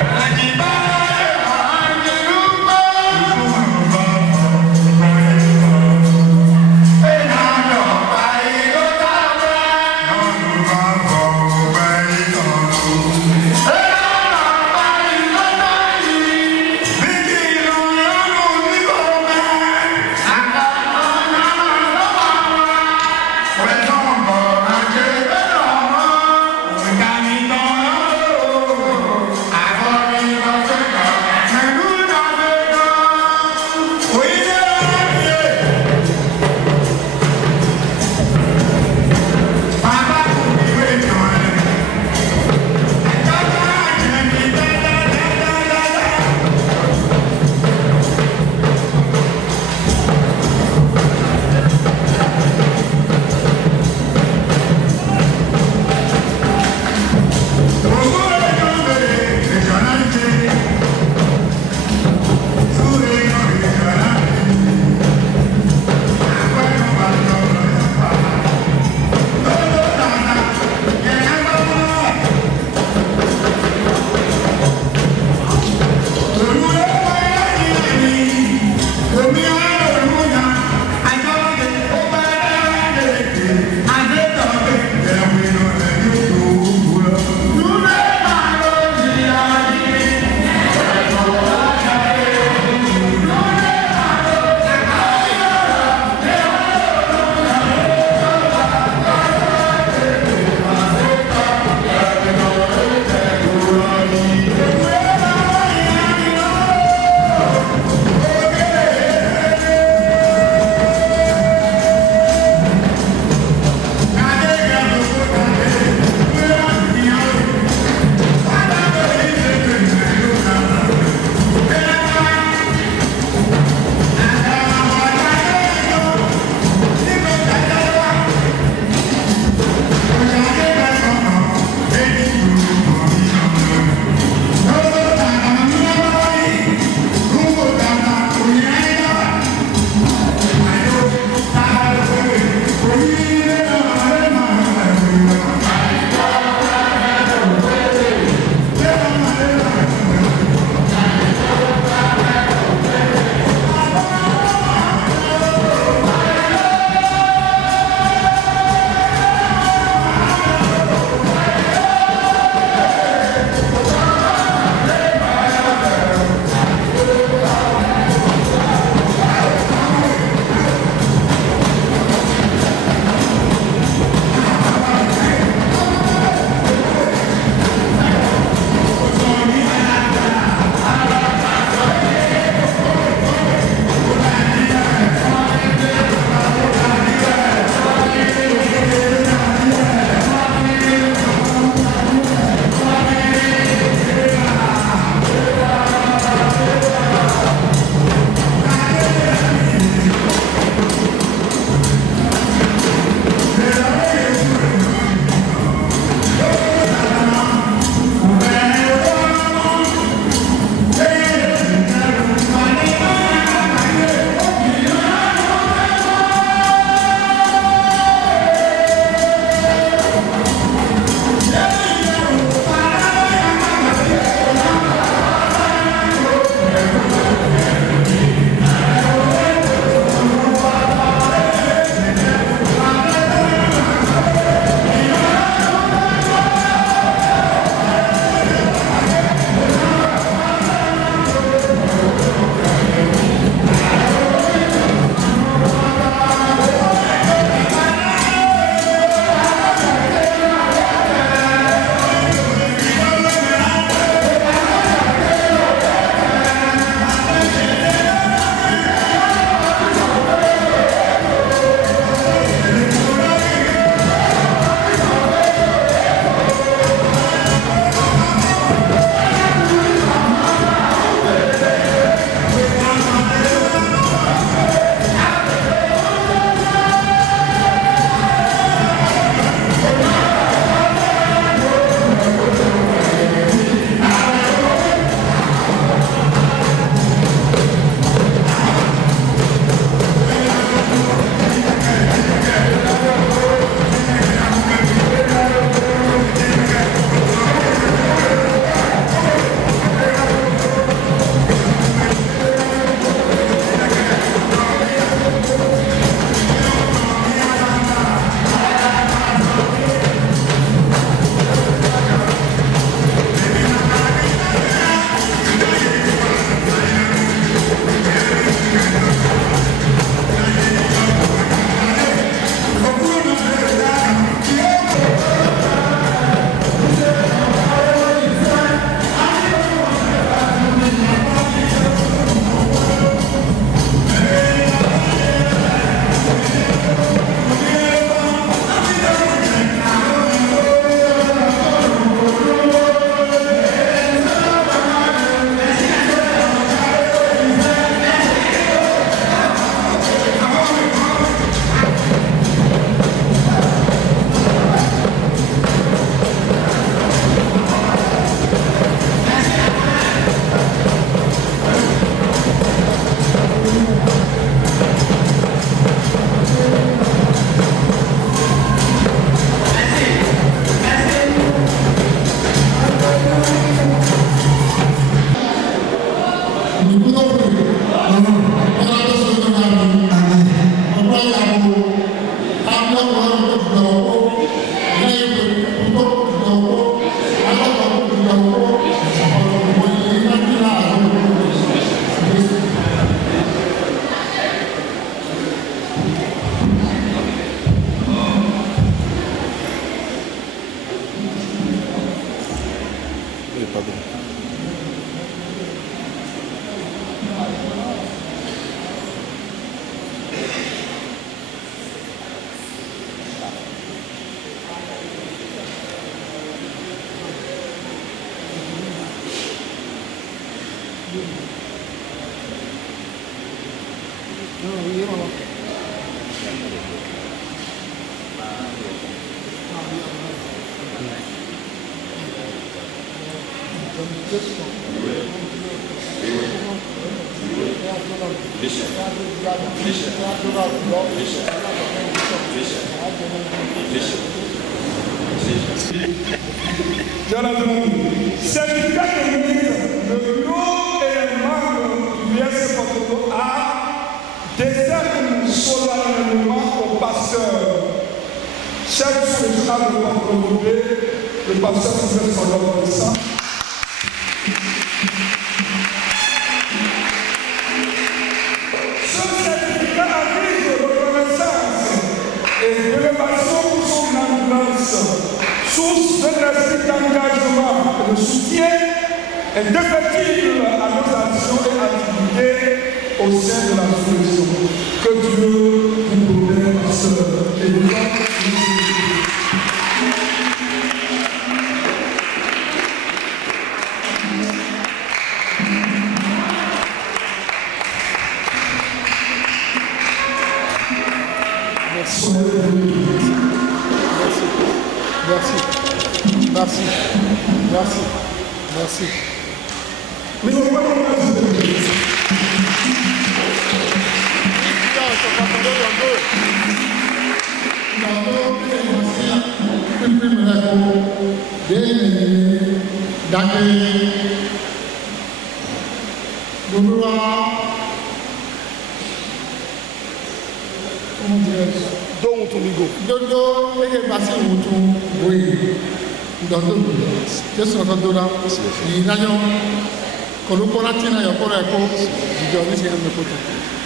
Amen.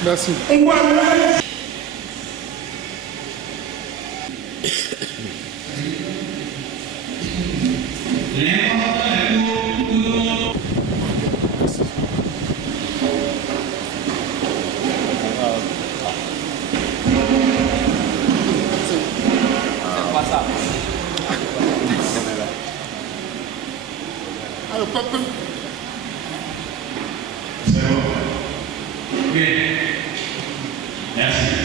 Merci. Alors, papa. C'est bon. Ok. Merci.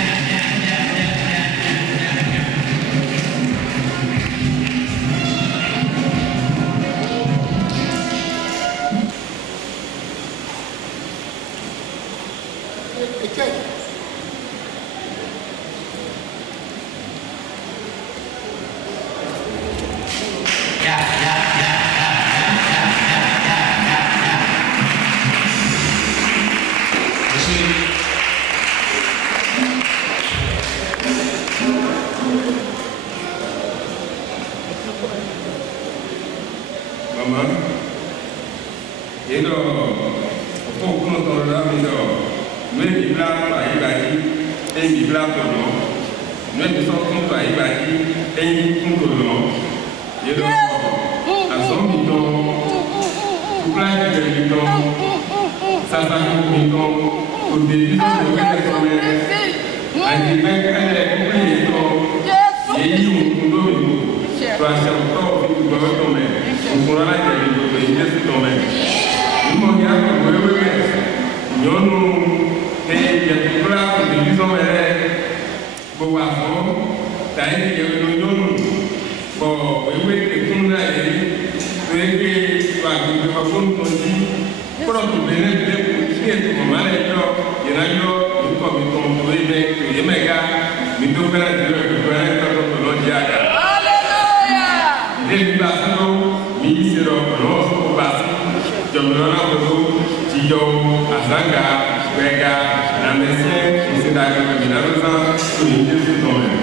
Azanga Grega, la messienne, qui s'est d'accord avec la raison, pour une deuxième domaine.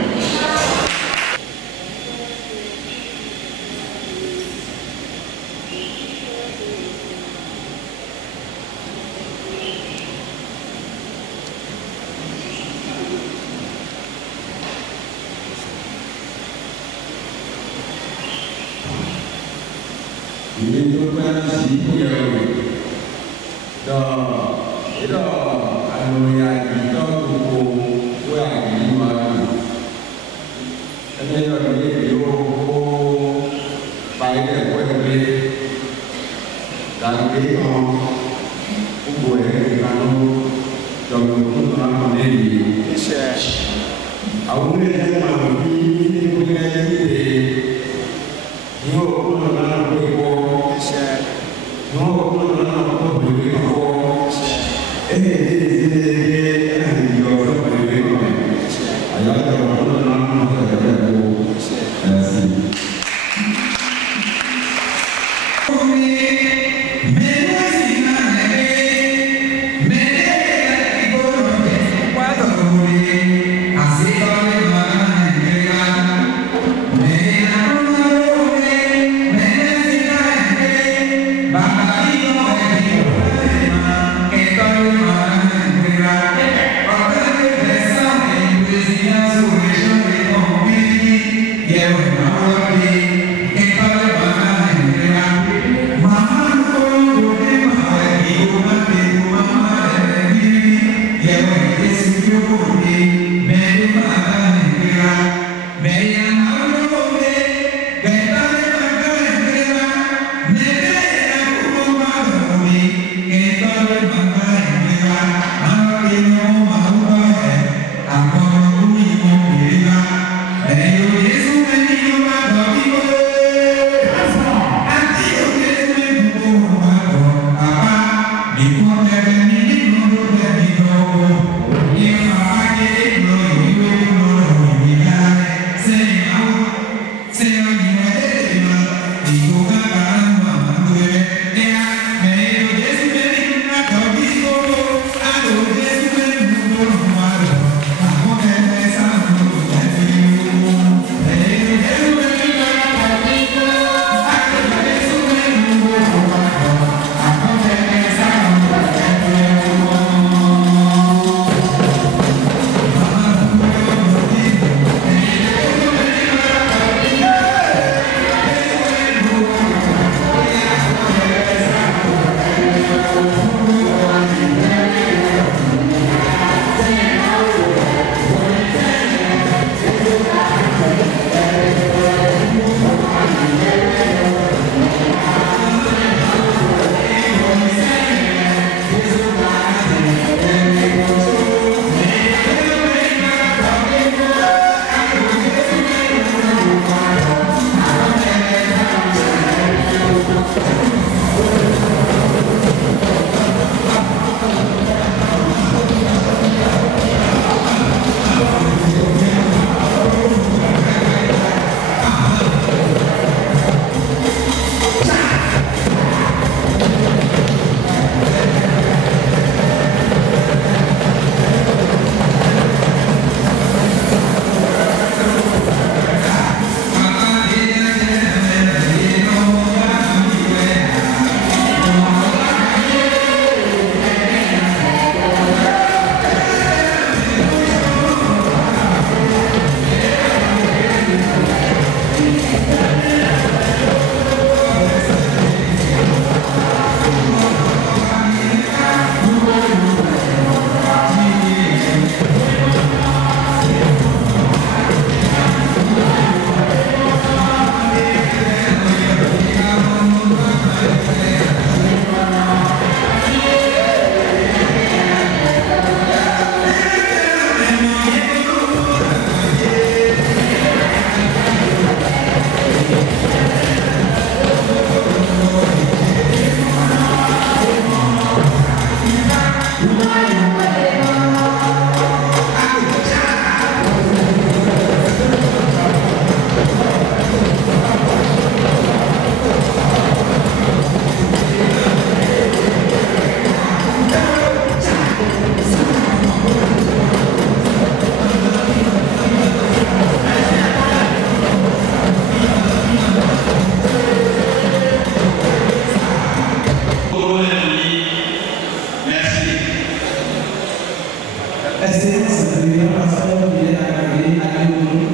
Excellences, le pasteur de l'Académie à Lyon,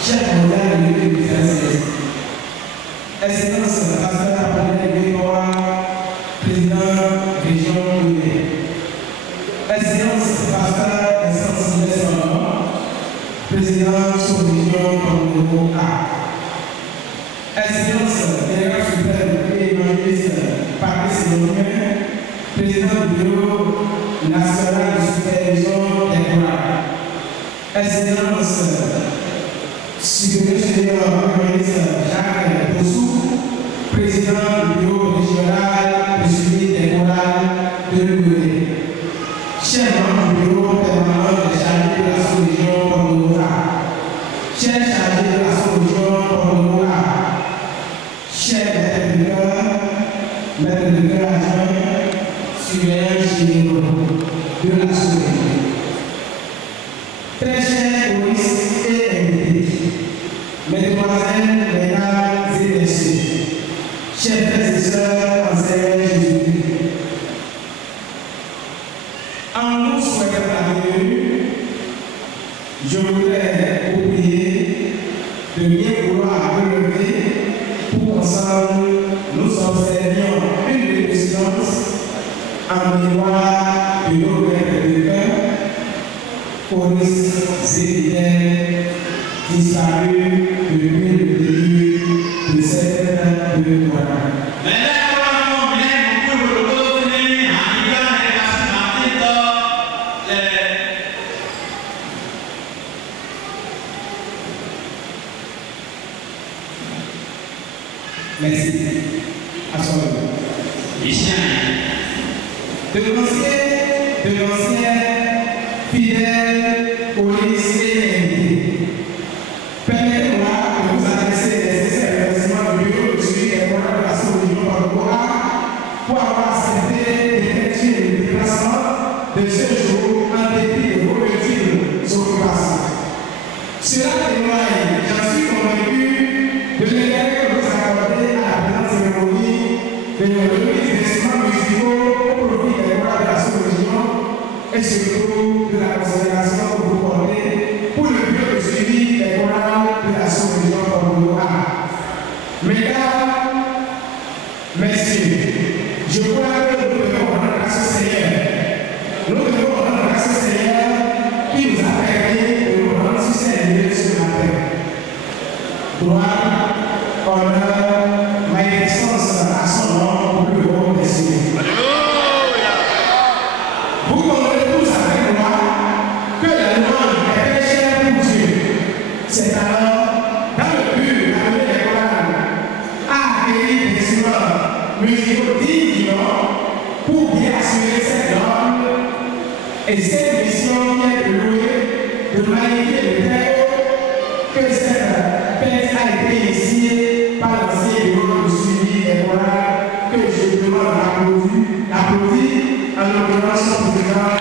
chef mondial de l'Église de Excellences, pasteur Apollinaire Guénois, président région Guinée. Excellences, pasteur Sylvestre Nord, président sous-région Congo A. Excellences, général suprême et évangéliste Patrice Lomien, président du bureau national de supervision des Corans. Excellences, supérieur évangéliste Jacques Bossou, président du bureau régional de suivi des Corans de l'Uruguay. Chers membres du bureau permanent des chargés de la sous-région Congo-A, chers chargés de la sous-région Congo-A, chers maîtres de cœur adjoints, surveillants généraux de la sous-région. Très chers touristes et invités, mesdemoiselles, mesdames et messieurs, chers frères et sœurs en Seigneur Jésus-Christ, en nous souhaitant la venue, je voudrais vous prier de bien vouloir relever pour qu'ensemble nous observions une minute de silence en mémoire de nos maîtres de cœur, choristes célibataires disparus depuis le début de cette œuvre de Coran. Merci. Assoyez-vous. De l'ancien fidèle, police et invités, permettez-moi de vous adresser les sincères remerciements du bureau de suivi des Corans de la sous-région Congo-A pour avoir accepté d'effectuer le déplacement de ce jour en dépit de vos multiples occupations. Cela témoigne, j'en suis convaincu, de l'intérêt que vous accordez à la présente cérémonie de remise d'instruments musicaux au profit des Corans de la sous-région et surtout de la considération que vous portez pour le bureau de suivi des Corans de la sous-région Congo-A. Mesdames, messieurs, je crois que nous devons rendre grâce au Seigneur. Nous devons rendre grâce au Seigneur qui nous a permis de nous rendre sur ces lieux ce matin. Gloire, honneur, magnificence à son nom pour le grand Messie. Vous comprendrez tous avec moi que la louange est très chère pour Dieu. C'est alors dans le but d'amener les Corans à acquérir des instruments musicaux dignes du nom pour bien assurer cette norme et cette mission qui est de louer, de magnifier le Très-Haut, que cette fête a été initiée par l'ancien bureau de suivi des Corans que je demande d'applaudir en l'occurrence son président.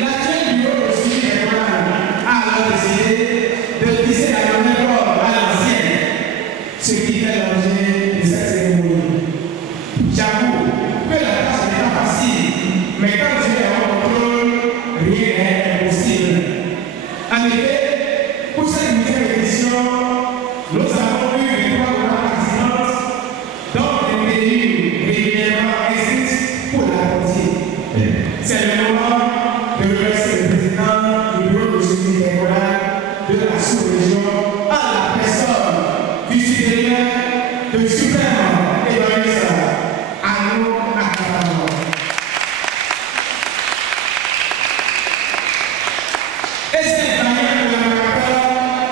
L'actuel bureau de suivi des Corans a alors décidé de glisser la nouvelle corde à l'ancienne, ce qui fait l'objet de cette cérémonie. J'avoue que la tâche n'est pas facile, mais quand Dieu est en contrôle, rien n'est impossible. En effet, pour cette 8e édition, nous avons eu 3 grandes participantes, dont des pays régulièrement inscrits pour la partie. C'est le moment de remercier le président du bureau de suivi des Corans de la sous-région à la personne du supérieur, de suprême évangéliste Arnaud Akabano. Et c'est la manière de la caractère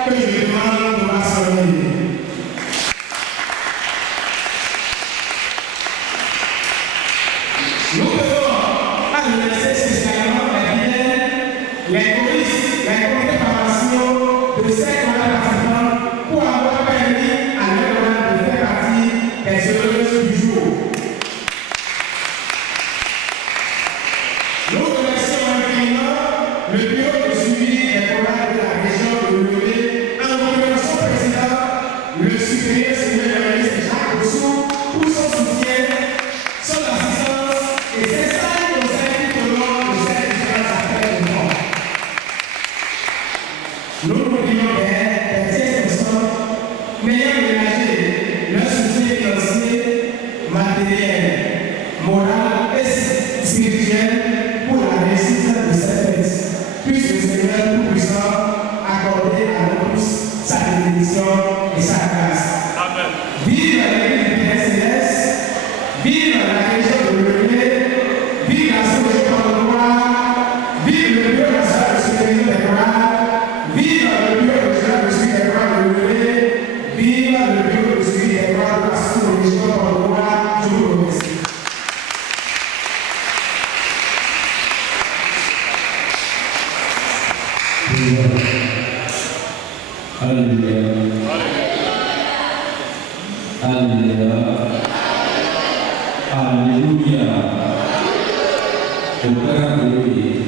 que je demande de m'assurer. Nous devons remercier spécialement les polices, les comités de formation de ces Corans participants pour avoir permis à leur Coran de faire partie des heureuses du jour. Nous remercions infiniment le bureau de suivi des Corans de la région de l'Uruguay, en l'occurrence son président, le supérieur Seigneur Jacques Bossou, pour son soutien morale et spirituelle pour la réussite de cette fête. Puisse le Seigneur Tout-Puissant accorder à nous tous sa bénédiction et sa grâce. Amen. Vive l'Église du Père Céleste, vive la région de l'Union, vive la solution de gloire, vive le Dieu de la supérieur des gloires, vive le Dieu de la supérieur des gloires de l'Union, vive le Dieu de celui des gloires de la solution de gloire. Je vous remercie. Alléluia. Alléluia. Alléluia. Au Père de Dieu,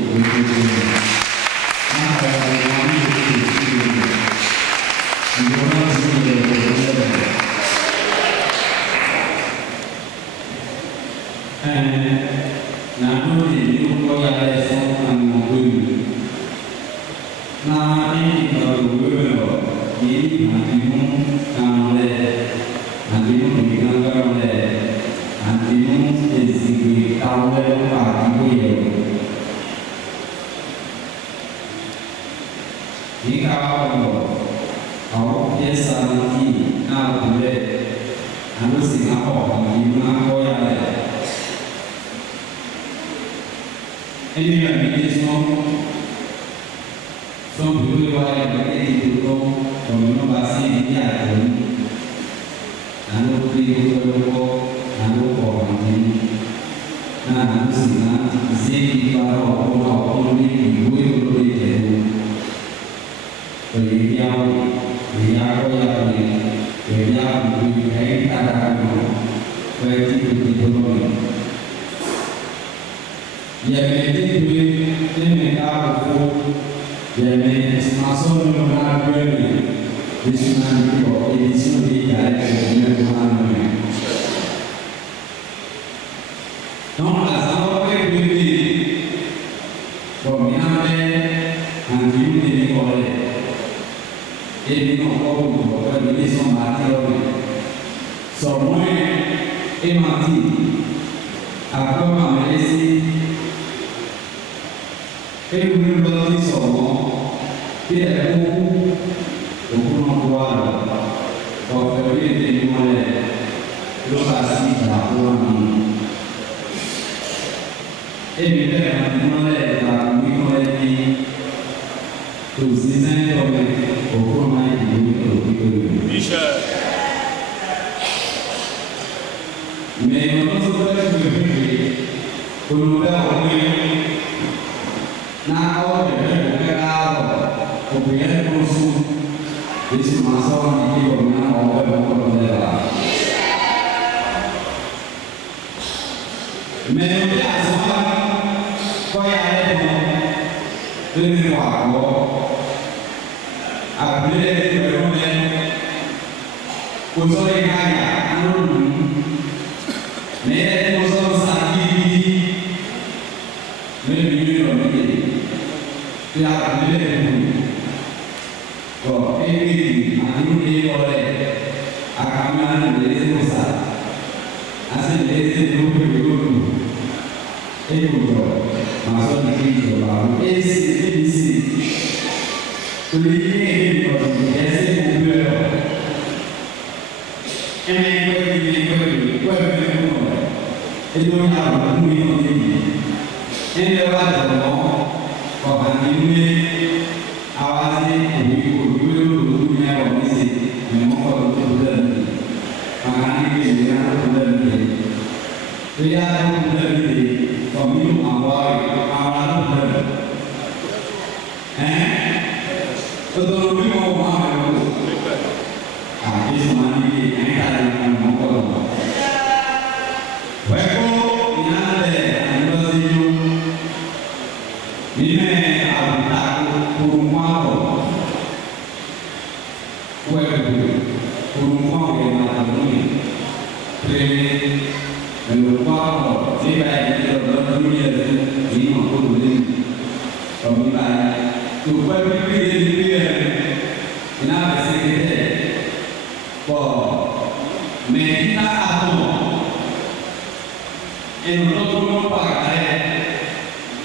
et nous ne pouvons pas garder.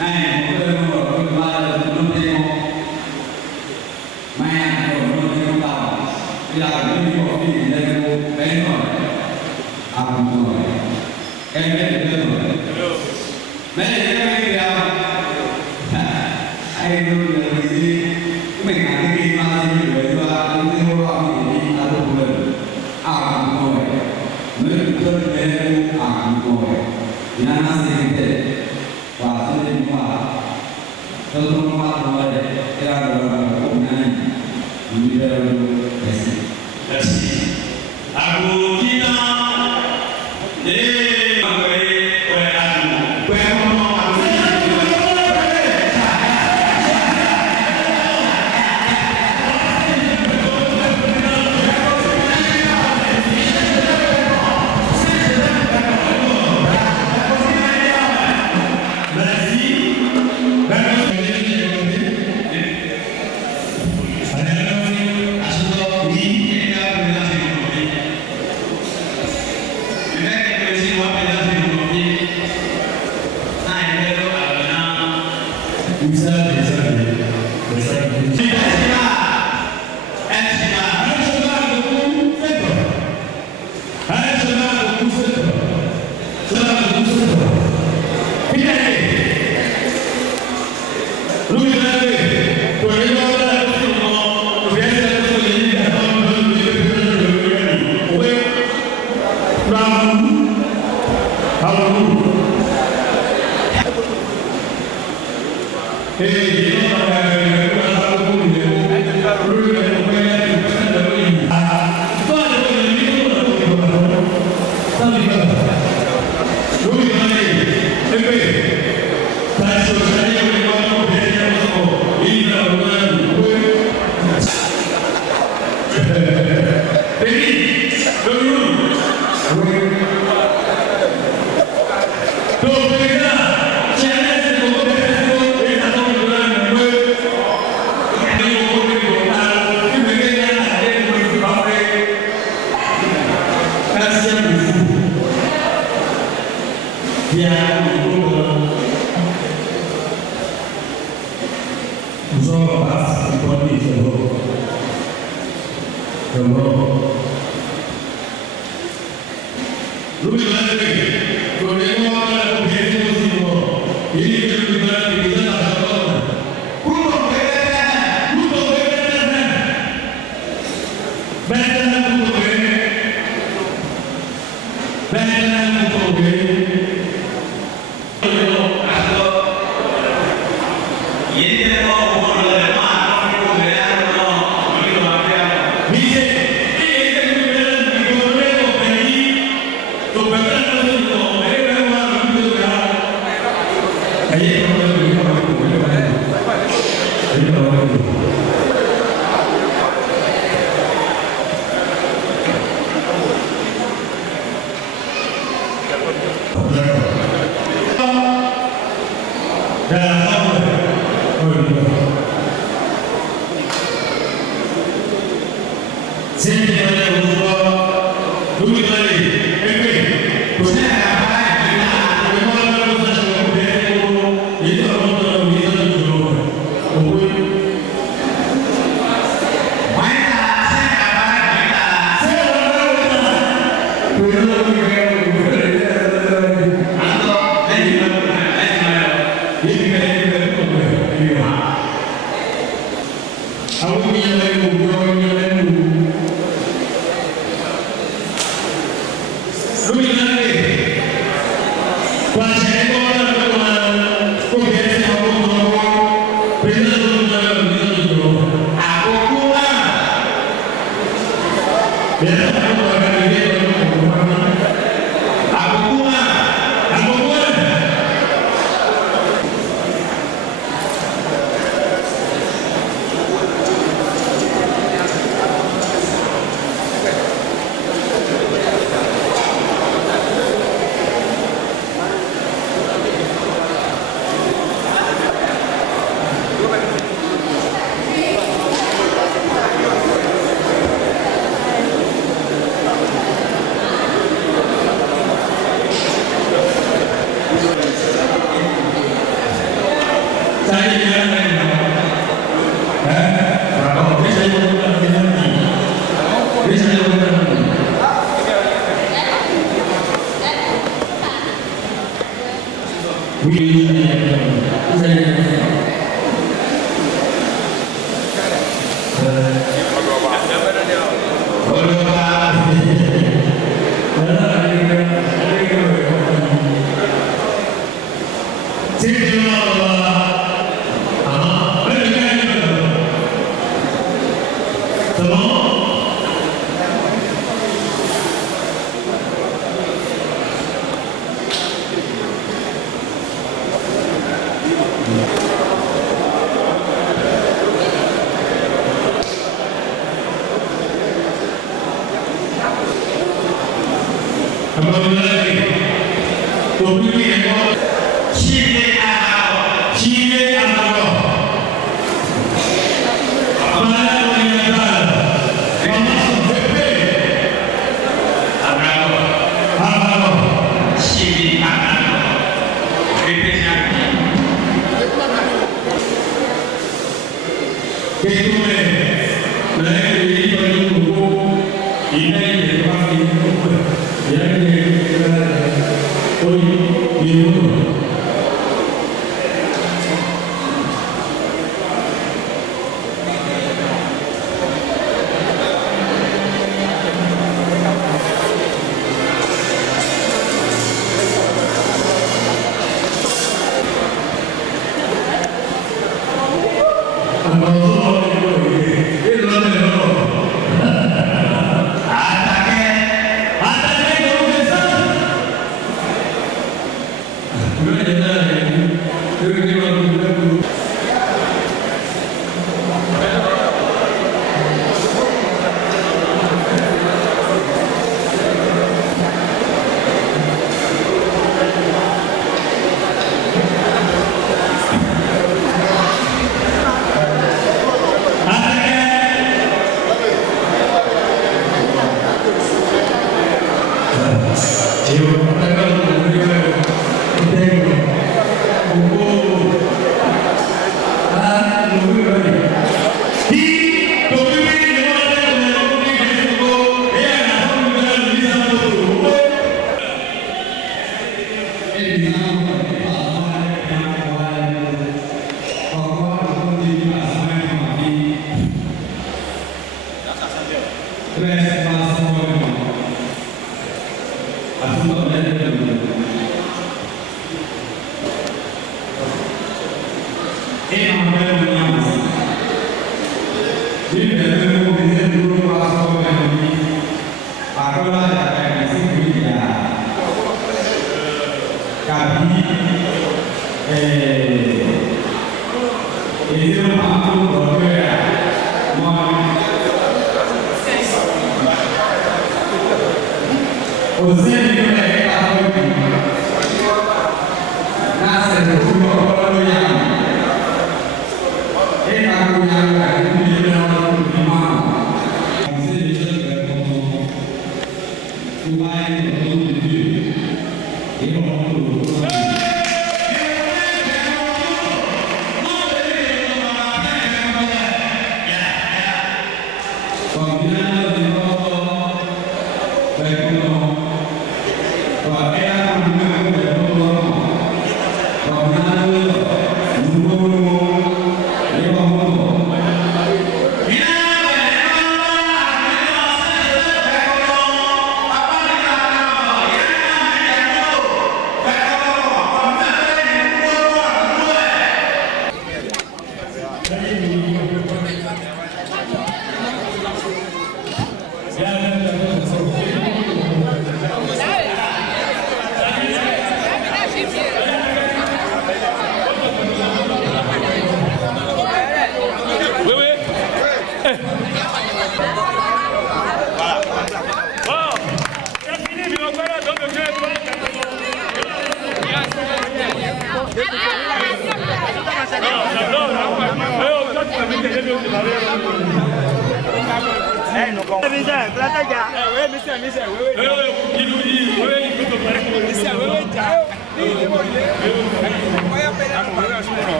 Nous pouvons pas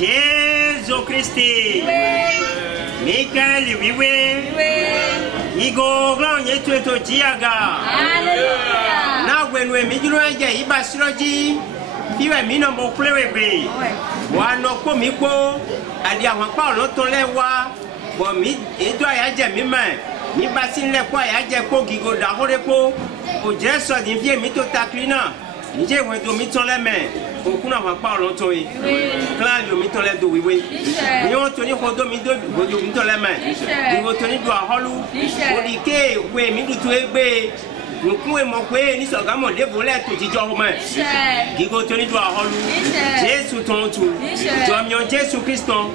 Jésus Christi. Michael wiwe. Igo grand yetu eto jiaga. Alléluia. Na wenwe mijuro eje ibasiroji. Fiwe mino mo plewebe. Wa no ko mi ko adi àwọn pa lo to le wa. Bo mi edo aya je mi ma. Mi basin le kwa aya je ko gigo da hore ko. O je so di vie mi to taklina. Nije we do mi ton le me. Okuna àwọn pa lo to yi. Clan yo mi ton le do wiwe. Ni o to ni ko do mi to le me. Ni o to ni do aholu. O di ke we mi du to egbe. Nukun mo pe ni so ga mo le bo le to jijo mo. Gigo to ni do aholu. Jesu ton tu. Jo mi on Jesu Kristo.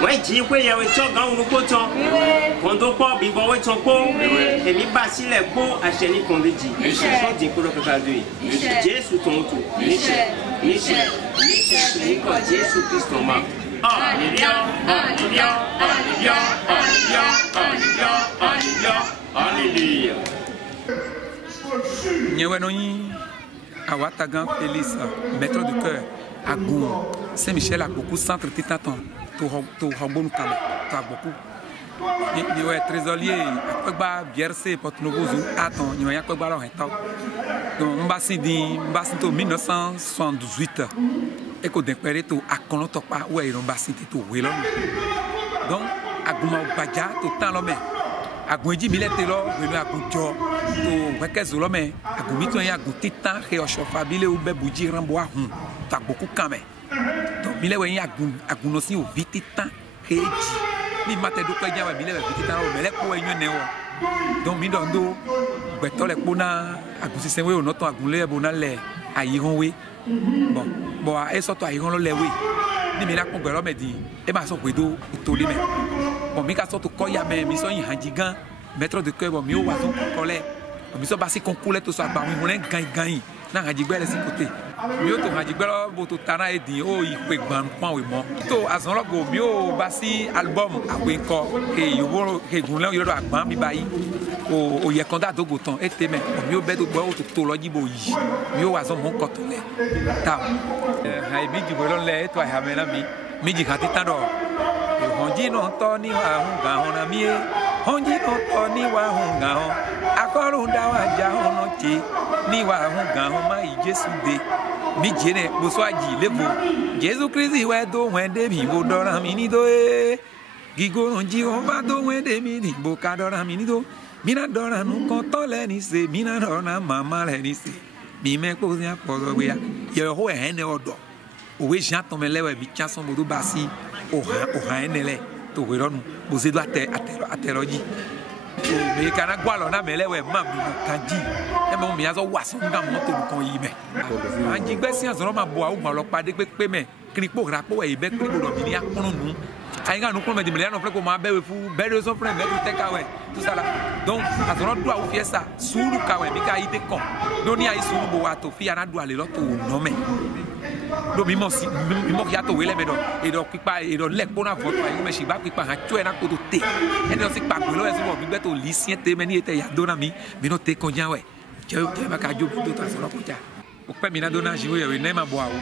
Wọ́n jí pé yẹ̀wò tó gan òun kó tán kòndó pọ̀ bíbọ̀ wọ́n tán kó èmi bá sílẹ̀ kó àṣẹ ní kòndéjì tó dín kúrò kíkà dùn yìí Jésù tó ń tù níṣẹ́ tó ní kọ́ Jésù Kristo ma. Hallelujah, hallelujah, hallelujah, hallelujah, hallelujah, hallelujah. Nyewé no yin Awatagan Félix, maître de cœur à Goun, Saint-Michel à beaucoup centre Titaton. To Hambon Kame, to beaucoup. Ni ouais trésorier, Akba BRC Porto Novo Zou, attends, ni ouais Akba là heta. Donc mbasi to 1978. Eko depere to akono to pa ouais no mbasi to welo. Donc aguma baja to tan lo me. Agunji bilete lo, welo agunjo to wekezo lo me. Agumi to ya agutitan he oshofa bile ube buji rambo ahun. To beaucoup kame. Donc mile we aguno si o vititan heji ni mate do peja we mile we vititan o mele ko enyo ne o donc mi do gbeto le pona agusi senwe o noto agunle bona le ayihon we bon e so to ayihon lo le we ni mi la ko gbero me di e ma so gbedo itole me bon mi ka so to koya me mi so yin hanjigan maître de cœur bon mi o wa so kole mi so basi konkule to so agba mi holen gan na hanjigbere si côté mi o to hanjigbere bo to tana edin o ipe gban pon we mo to azonlogo mi o basi album awe nko ke yowo ke gunle yo do agban bi bayi o ye konda dogo ton eteme mi o be do gbo o to loji bo yi mi o wa zo mo ko to le ta ha bi ji bo lo le to ha me na mi ji kan ti tan do honji no to ni wa hun ga hon na mi honji no to ni wa hun ga hon akorun da wa ja hono ti ni wa hun ga hon ma Jesu de mi jene bo so aji lebo Jesu Christ we do wen de mi bo dora mi ni do gigo honji on va do wen de mi ni bo ka dora mi ni do mi na dora nu ko to le ni se mi na dora mama le ni se mi me ko sia po so we ya yo ho e ne odo o we jan to me lewe bi chanson bo do basi o ha ene le to we ronu bo se do ateroji me kana gwalo na melewe mami kanji e mo mi aso wa so nga mo to kan yi me anji gbe si azoro ma bo a o ma lo pade pe me kripo rapo e be kripo do mi ni akunu nu ainga nu kun me di me no fle ko ma bewe fu bewe so friend me to take away tout ça là donc azoro do a o fiesta suru kawe mi ka ide kon do ni ai suru bo wa to fi ana do ale lo to no me do mi mo ya to wele me do e do pipa e do le ko na voto ai me shiba pipa ha cho e na ko to te e do si pa lo e so mo bi to lisien te me ni ete ya do na mi no te ko jan we je ma ka jo do to so ko ja o pe mi na do na jiwe we na ma bo awo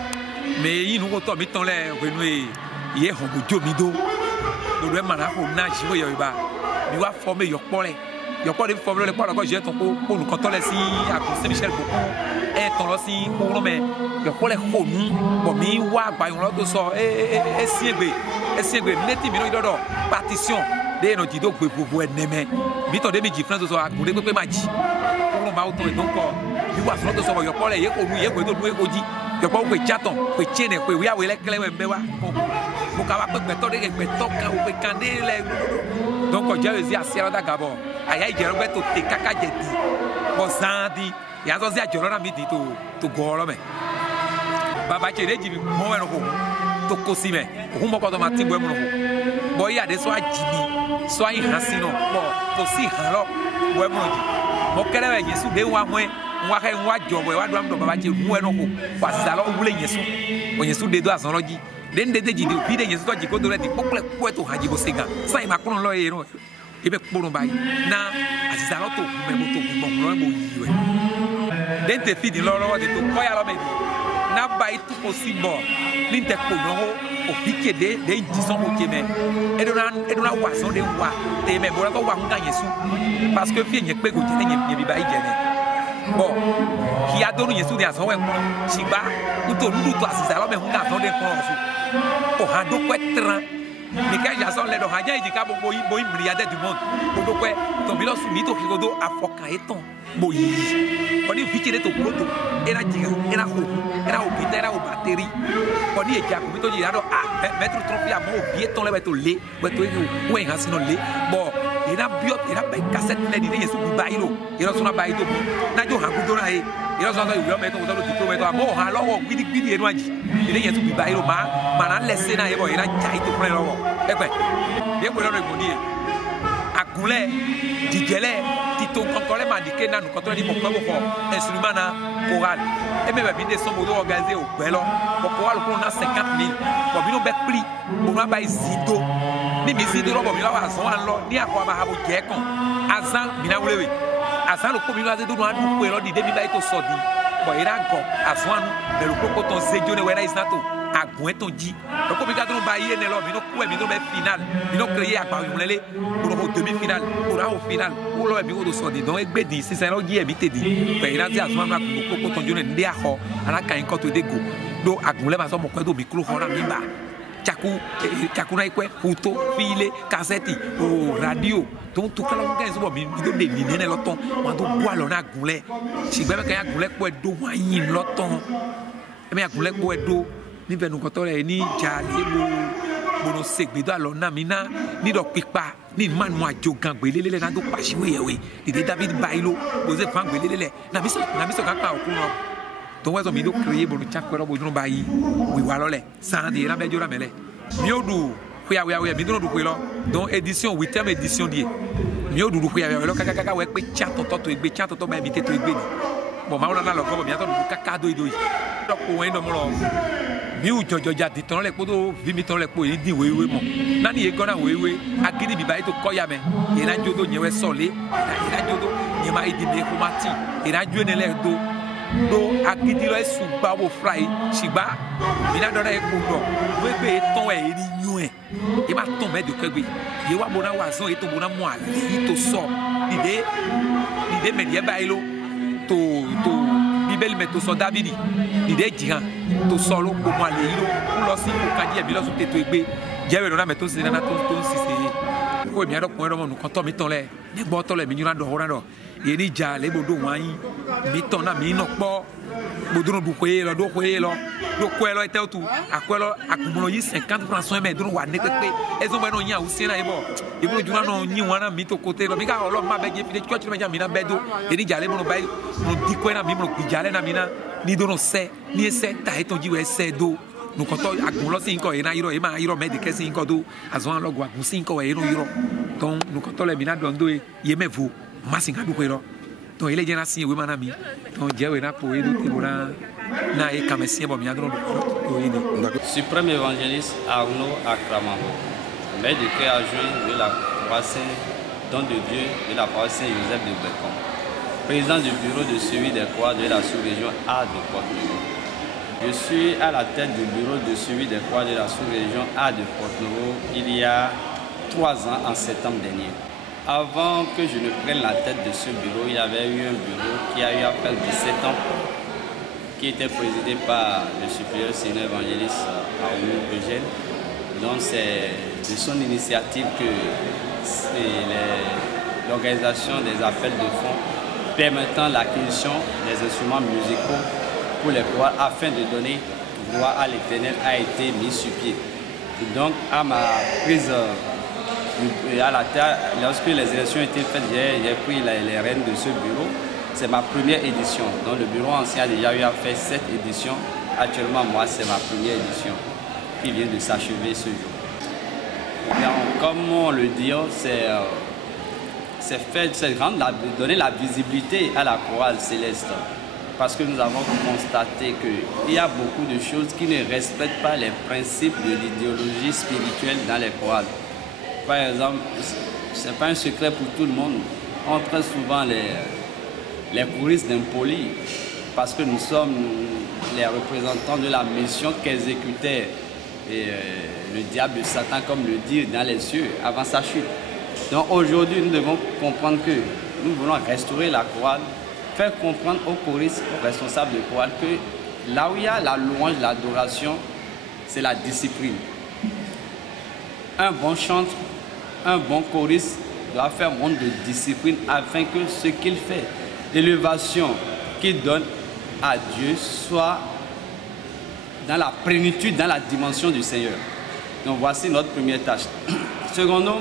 me yin nu ko to mi ton le we nu e ye ho go jo mi do e ma na ko na jiwe yo ba mi wa former yo pore former le pore ko je ton ko nu ko to le si a ko Saint-Michel beaucoup e ton lo si ko no me yo pore ko nu bo mi wa gba yon lo to so e siegbe neti mi no dodo partition de no jido gbe gbogbo eneme mi to de mi ji france so akure pe ma ji ko ma o to e don ko mi wa so to so yo pore ye ko nu ye ko to nu e ko ji yo po pe chaton pe chene pe wi awe le kele we mbe wa ko ka wa pe to de pe to ka o pe kande le donc ko je zi asiara da gabon aya ijero gbe to te kaka je di bo zandi ya zo zi ajoro na mi di to goro me baba che de ji mo we no ko to ko si me o mo ko to ma ti bo e mo no bo ya de so ajimi so ayi hasino bo to si han lo bo e mo ji mo kere we Yesu de wa mo wa ka wa jobo e wa do am do baba che mu e no ko pa sa lo wule Yesu o Yesu de do asan lo ji den de ji de bi de Yesu to ji ko do le ti popole ko to haji bo sega sai ma kun lo e no ibe kporo bai na asisa lo to me mo to gbon lo mo yi we den te fi di lo de to ko ya lo me n'a pas tout possible l'interpolon au piqué des disons ok mais et de la oison de wa et mais voilà quoi on gagne sous parce que fille n'est pas goûté n'est bien baï bon qui a donné sous des azons ouais si bas ou tout nous toi c'est ça mais on a donné pour oh hando quoi train mais quand ils sont là dans rien il dit qu'à boy milliardaire du monde pour quoi ton bilan soumis au frigo à foca et ton boy on est vite de ton proto et la diga et la roue et la hôpital et la batterie on est qui a commis ton dire ah mettre trophée à mon pied ton là to lait ouais to ouais hein sinon lait bon il a bio il a pas cassette là dit yesu bailo il a son bailo na jo ha kudo na e il a son yo mettre au diplôme et bon alors bidi et noaji il est yesu bailo ma na laisser na e bon il a jai to prendre là e quoi bien pour le répondre akulé digélé tito encore m'a dit que na nous contrôler mon propre instrument na choral et même bien des sons organisés au belo pour choral on a 50 000 pour bien bec prix pour na ba zido ni mi zido lo bo mi la wa so an lo ni akwa ma ha bo je kon azan mi na wlewe azan lo ko mi la ze do no adu ko lo di de mi ba ito so di bo ira go azan de lo ko ton sejo ne we na isnato agun ton ji lo ko mi ga do ba ye ne lo mi no ku e mi no be final mi no créer agba yo lele pour au demi final pour au final pour lo mi go do so di don egbe di si se lo ji e mi te di pe ira ti azan ma ko ton jo ne ndi aho ala kan ko to de go do agun le ma so mo ko do micro ho na mi ba chaku na ikwe photo file cassette o radio donc tout kala ngai so bi do de ni ne loton wa do bua lo na gunle si gbe kan ya gunle po do wa yin loton e me gunle po do ni be nu ko to le ni jale bo no segbe do alo na mi na ni do pipa ni man mo ajogan gbe lele na do pasiwe yewe de David Bailo boze fan gbe lele na mi so ka pa okun ro donc ouais mi do créer bo chakwero bo dun bayi wi wa lole san de na bejo la mele mi odu kuya mi do do lo donc édition 8e édition die mi odu do kuya lo kaka we pe cha to egbe cha to ba mi te to egbe ni bon ma na lo ko mi ato do kaka do ido do ko wen do mo lo mi u jojo ja di ton le po do vi mi ton le po yi di wewe mo na ni e gona wewe agidi bi bayi to koya me ira jodo nyewe sole ira jodo nyema idi me ko mati ira jo ne le do agidi lo suba wo fry sigba mi na do na e ko do we be ton e ri yun e ma ton me de kegbe ye wa bona wa zon e to bona mo ale to so ide me die bailo to bibeli me to so Davidi ide jihan to so lo ko mo ale iro lo si ko kaji e mi lo so te to egbe jewe na me to si na to si se ko mi ado ko mo nu kan to mi ton le ni gbo to le mi nyura do hora do ye ni ja le bodo wan yin mi ton na mi no po bodo du ko ye lo do ko ete otu akwelo akumulo yi 50 francs so me do wa ne pepe ezo be no yin awusi na ibo ibo juna no yin wan na mi to kote lo mi ka olo ma be je fi de church me ja mi na bedo ye ni ja le mo bai no di ko na mi mo ku ja le na mi na ni do no se ni se ta eto ji we se do no ko to akumulo sin ko e na iro e ma iro me de ke sin ko do azon lo gwa gun sin ko e no iro ton no ko to le mi na do ndo ye me vo masinga du ko iro donc il est déjà signé oui manami donc Dieu est là pour aider tout na na e kamesien bon mi adron do suprême évangéliste Arnaud Akramambo maire de cœur adjoint de la paroisse don de Dieu de la paroisse Saint-Joseph de Bécon, président du bureau de suivi des croix de la sous-région A de Porte-Novo. Je suis à la tête du bureau de suivi des croix de la sous-région A de Porte-Novo il y a 3 ans en septembre dernier. Avant que je ne prenne la tête de ce bureau, il y avait eu un bureau qui a eu à faire 17 ans, qui était présidé par le supérieur seigneur évangéliste Arnaud Eugène. Donc c'est de son initiative que l'organisation des appels de fonds permettant l'acquisition des instruments musicaux pour les chorales afin de donner voix à l'Éternel a été mis sur pied. Et donc à ma prise à la terre, lorsque les élections étaient faites, j'ai pris les rênes de ce bureau. C'est ma première édition. Donc le bureau ancien a déjà eu à faire 7 éditions. Actuellement, moi, c'est ma première édition qui vient de s'achever ce jour. Donc, comme on le dit, c'est donner la visibilité à la chorale céleste. Parce que nous avons constaté qu'il y a beaucoup de choses qui ne respectent pas les principes de l'idéologie spirituelle dans les chorales. Par exemple, ce n'est pas un secret pour tout le monde. On traite souvent les choristes d'impolis parce que nous sommes les représentants de la mission qu'exécutait le diable, Satan, comme le dit, dans les cieux avant sa chute. Donc aujourd'hui, nous devons comprendre que nous voulons restaurer la chorale, faire comprendre aux choristes, aux responsables de chorale, que là où il y a la louange, l'adoration, c'est la discipline. Un bon chantre, un bon choriste doit faire montre de discipline afin que ce qu'il fait, l'élévation qu'il donne à Dieu, soit dans la plénitude, dans la dimension du Seigneur. Donc voici notre première tâche. Secondo,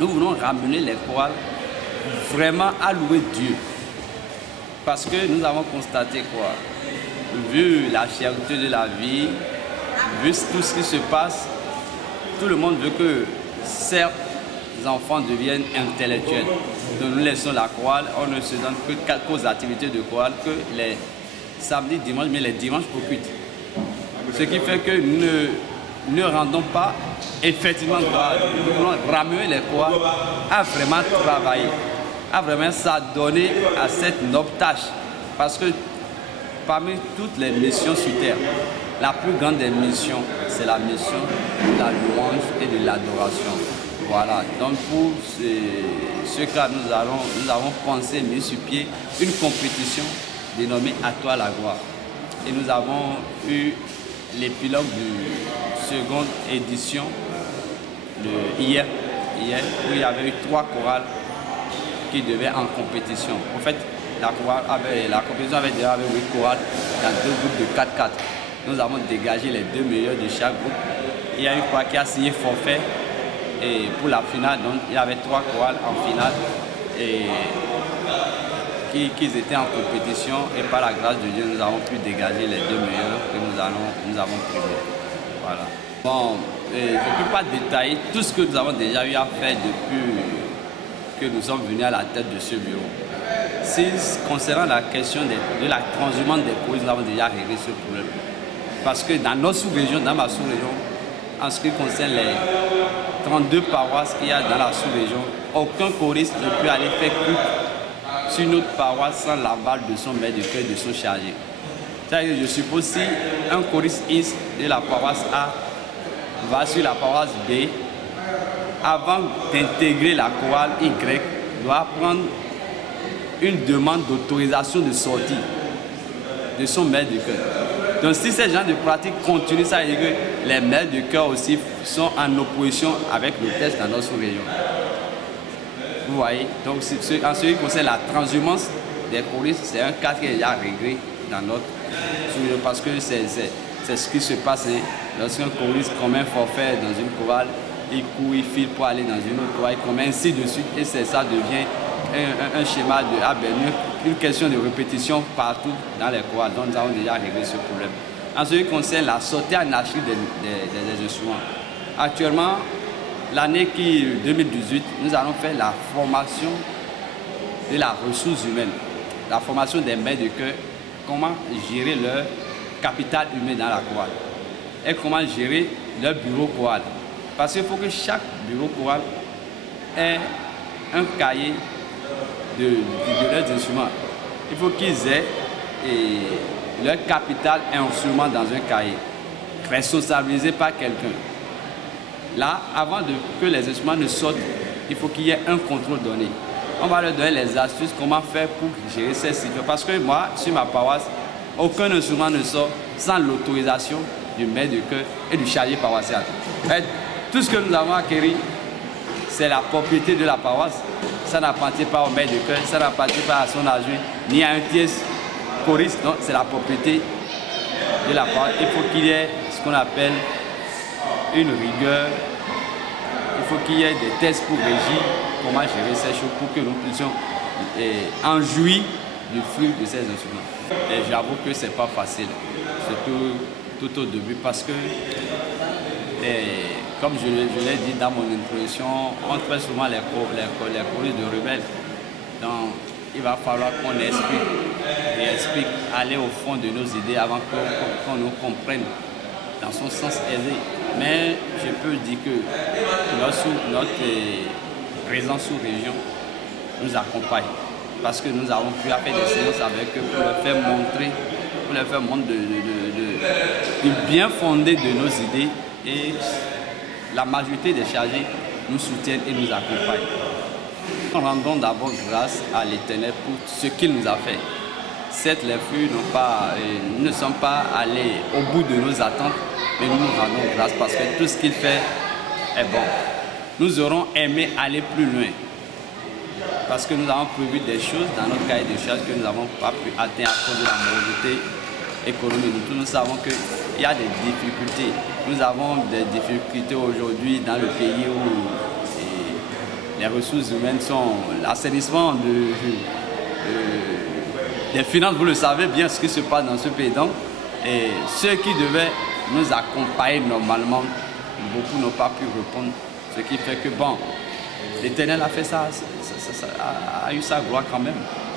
nous voulons ramener les chorales vraiment à louer Dieu. Parce que nous avons constaté quoi? Vu la cherté de la vie, vu tout ce qui se passe, tout le monde veut que certes, les enfants deviennent intellectuels. Donc nous laissons la chorale, on ne se donne qu'aux activités de chorale, que les samedis, dimanches, mais les dimanches pour culte. Ce qui fait que nous ne rendons pas effectivement gloire. Nous voulons ramener les chorales à vraiment travailler, à vraiment s'adonner à cette noble tâche. Parce que parmi toutes les missions sur terre, la plus grande des missions, c'est la mission de la louange et de l'adoration. Voilà, donc pour ce cas, nous avons pensé, mis sur pied une compétition dénommée « À toi la gloire ». Et nous avons eu l'épilogue de seconde édition hier, où il y avait eu 3 chorales qui devaient en compétition. En fait, la compétition avait déjà 8 chorales dans 2 groupes de 4-4. Nous avons dégagé les 2 meilleurs de chaque groupe. Il y a eu quoi qui a signé forfait. Et pour la finale, donc, il y avait 3 chorales en finale et qui étaient en compétition. Et par la grâce de Dieu, nous avons pu dégager les 2 meilleurs que nous avons primés. Voilà. Bon, je ne peux pas détailler tout ce que nous avons déjà eu à faire depuis que nous sommes venus à la tête de ce bureau. Concernant la question de la transhumance des choristes, nous avons déjà réglé ce problème. Parce que dans notre sous-région, dans ma sous-région, en ce qui concerne les 32 paroisses qu'il y a dans la sous-région, aucun choriste ne peut aller faire culte sur notre paroisse sans l'aval de son maître de chœur et de son chargé. C'est-à-dire, je suppose si un choriste X de la paroisse A va sur la paroisse B, avant d'intégrer la chorale Y, doit prendre une demande d'autorisation de sortie de son maître de chœur. Donc si ces gens de pratique continuent, ça veut dire que les maîtres de chœur aussi sont en opposition avec le texte dans notre sous-région. Vous voyez, donc en ce qui concerne la transhumance des choristes, c'est un cas qui est déjà réglé dans notre sous-région parce que c'est ce qui se passe. Hein. Lorsqu'un choriste commet un forfait dans une chorale, il court, il file pour aller dans une autre chorale, il commet ainsi de suite et ça devient un schéma de une question de répétition partout dans les chorales. Donc nous avons déjà réglé ce problème. En ce qui concerne la sortie anarchique des instruments, actuellement, l'année 2018, nous allons faire la formation de la ressource humaine, la formation des maîtres de chœur, comment gérer leur capital humain dans la chorale et comment gérer leur bureau choral. Parce qu'il faut que chaque bureau choral ait un cahier de leurs instruments. Il faut qu'ils aient leur capital instrument dans un cahier, responsabilisé par quelqu'un. Là, avant que les instruments ne sortent, il faut qu'il y ait un contrôle donné. On va leur donner les astuces, comment faire pour gérer ces situations. Parce que moi, sur ma paroisse, aucun instrument ne sort sans l'autorisation du maître de chœur et du chargé paroissial. Tout ce que nous avons acquis, c'est la propriété de la paroisse. Ça n'appartient pas au maître de chœur, ça n'appartient pas à son adjoint, ni à un tiers choriste. Donc c'est la propriété de la paroisse. Il faut qu'il y ait ce qu'on appelle une rigueur. Il faut qu'il y ait des tests pour régir comment gérer ces choses pour que nous puissions en jouir du fruit de ces instruments. Et j'avoue que ce n'est pas facile, surtout tout au début, parce que comme je l'ai dit dans mon introduction, on traite souvent les choristes de rebelles. Donc, il va falloir qu'on explique, aller au fond de nos idées avant qu'on nous comprenne dans son sens aisé. Mais je peux dire que notre présence sous-région nous accompagne. Parce que nous avons pu faire des séances avec eux pour leur faire montrer pour leur faire montre du bien fondé de nos idées et la majorité des chargés nous soutiennent et nous accompagnent. Nous rendons d'abord grâce à l'Éternel pour ce qu'il nous a fait. Certes, les fruits ne sont pas allés au bout de nos attentes, mais nous nous rendons grâce parce que tout ce qu'il fait est bon. Nous aurons aimé aller plus loin parce que nous avons prévu des choses dans notre cahier de charges que nous n'avons pas pu atteindre à cause de la morosité économique. Nous savons qu'il y a des difficultés. Nous avons des difficultés aujourd'hui dans le pays où les ressources humaines sont l'assainissement des finances. Vous le savez bien ce qui se passe dans ce pays. Donc, et ceux qui devaient nous accompagner normalement, beaucoup n'ont pas pu répondre. Ce qui fait que, bon, l'Éternel a fait ça, a eu sa gloire quand même.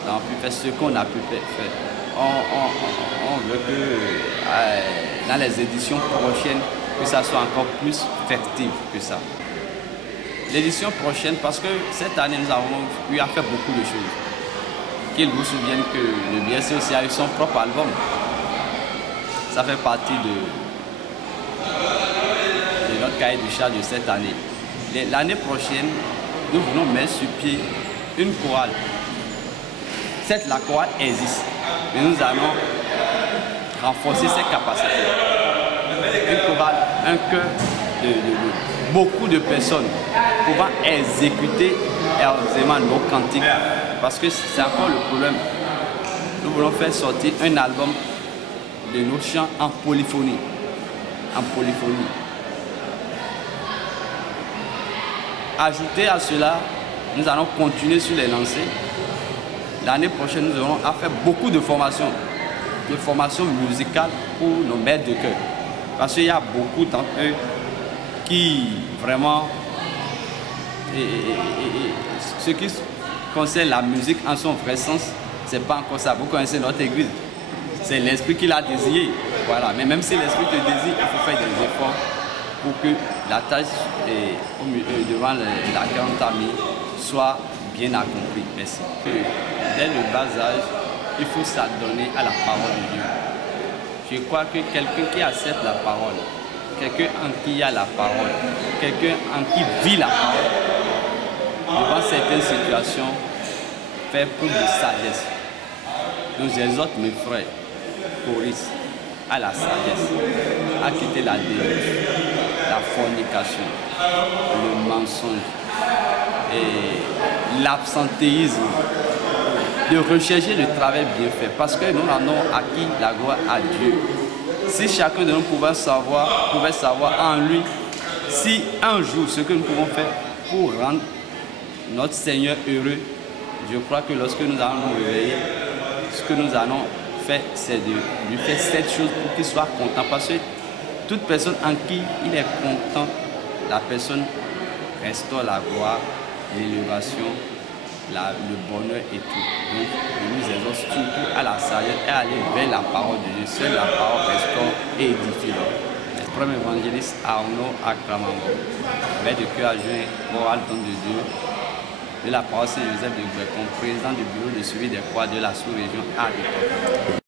On a pu faire ce qu'on a pu faire. On veut que dans les éditions prochaines, que ça soit encore plus fertile que ça. L'édition prochaine, parce que cette année, nous avons eu à faire beaucoup de choses. Qu'ils vous souviennent que le BSC aussi a eu son propre album. Ça fait partie de notre cahier de charge de cette année. L'année prochaine, nous voulons mettre sur pied une chorale. Certes, la chorale existe, mais nous allons renforcer ses capacités. Une chorale, un chœur de beaucoup de personnes pouvant exécuter aisément nos cantiques. Parce que c'est encore le problème. Nous voulons faire sortir un album de nos chants en polyphonie. En polyphonie. Ajouter à cela, nous allons continuer sur les lancers. L'année prochaine, nous aurons à faire beaucoup de formations musicales pour nos maîtres de chœur. Parce qu'il y a beaucoup d'entre eux qui vraiment, ce qui concerne la musique en son vrai sens, c'est pas encore ça. Vous connaissez notre église, c'est l'esprit qui l'a désiré. Voilà. Mais même si l'esprit te désire, il faut faire des efforts pour que la tâche devant la grande amie soit bien accomplie. Merci. Que dès le bas âge, il faut s'adonner à la parole de Dieu. Je crois que quelqu'un qui accepte la parole, quelqu'un en qui il y a la parole, quelqu'un en qui vit la parole, devant certaines situations, fait preuve de sagesse. Donc j'exhorte mes frères, choristes, à la sagesse, à quitter la débauche, la fornication, le mensonge et l'absentéisme, de rechercher le travail bien fait, parce que nous rendons acquis la gloire à Dieu. Si chacun de nous pouvait savoir en lui, si un jour ce que nous pouvons faire pour rendre notre Seigneur heureux, je crois que lorsque nous allons nous réveiller, ce que nous allons faire, c'est de lui faire cette chose pour qu'il soit content. Parce que toute personne en qui il est content, la personne restaure la gloire, l'élévation, le bonheur et tout. Donc, nous exhortons surtout à la sagesse et à aller vers la parole de Dieu. Seule la parole restaure et édifie. Le premier évangéliste Arnaud Akramango, maître de cœur adjoint moral don de Dieu, de la paroisse Saint-Joseph de Brecon, président du bureau de suivi des croix de la sous-région A de Togo.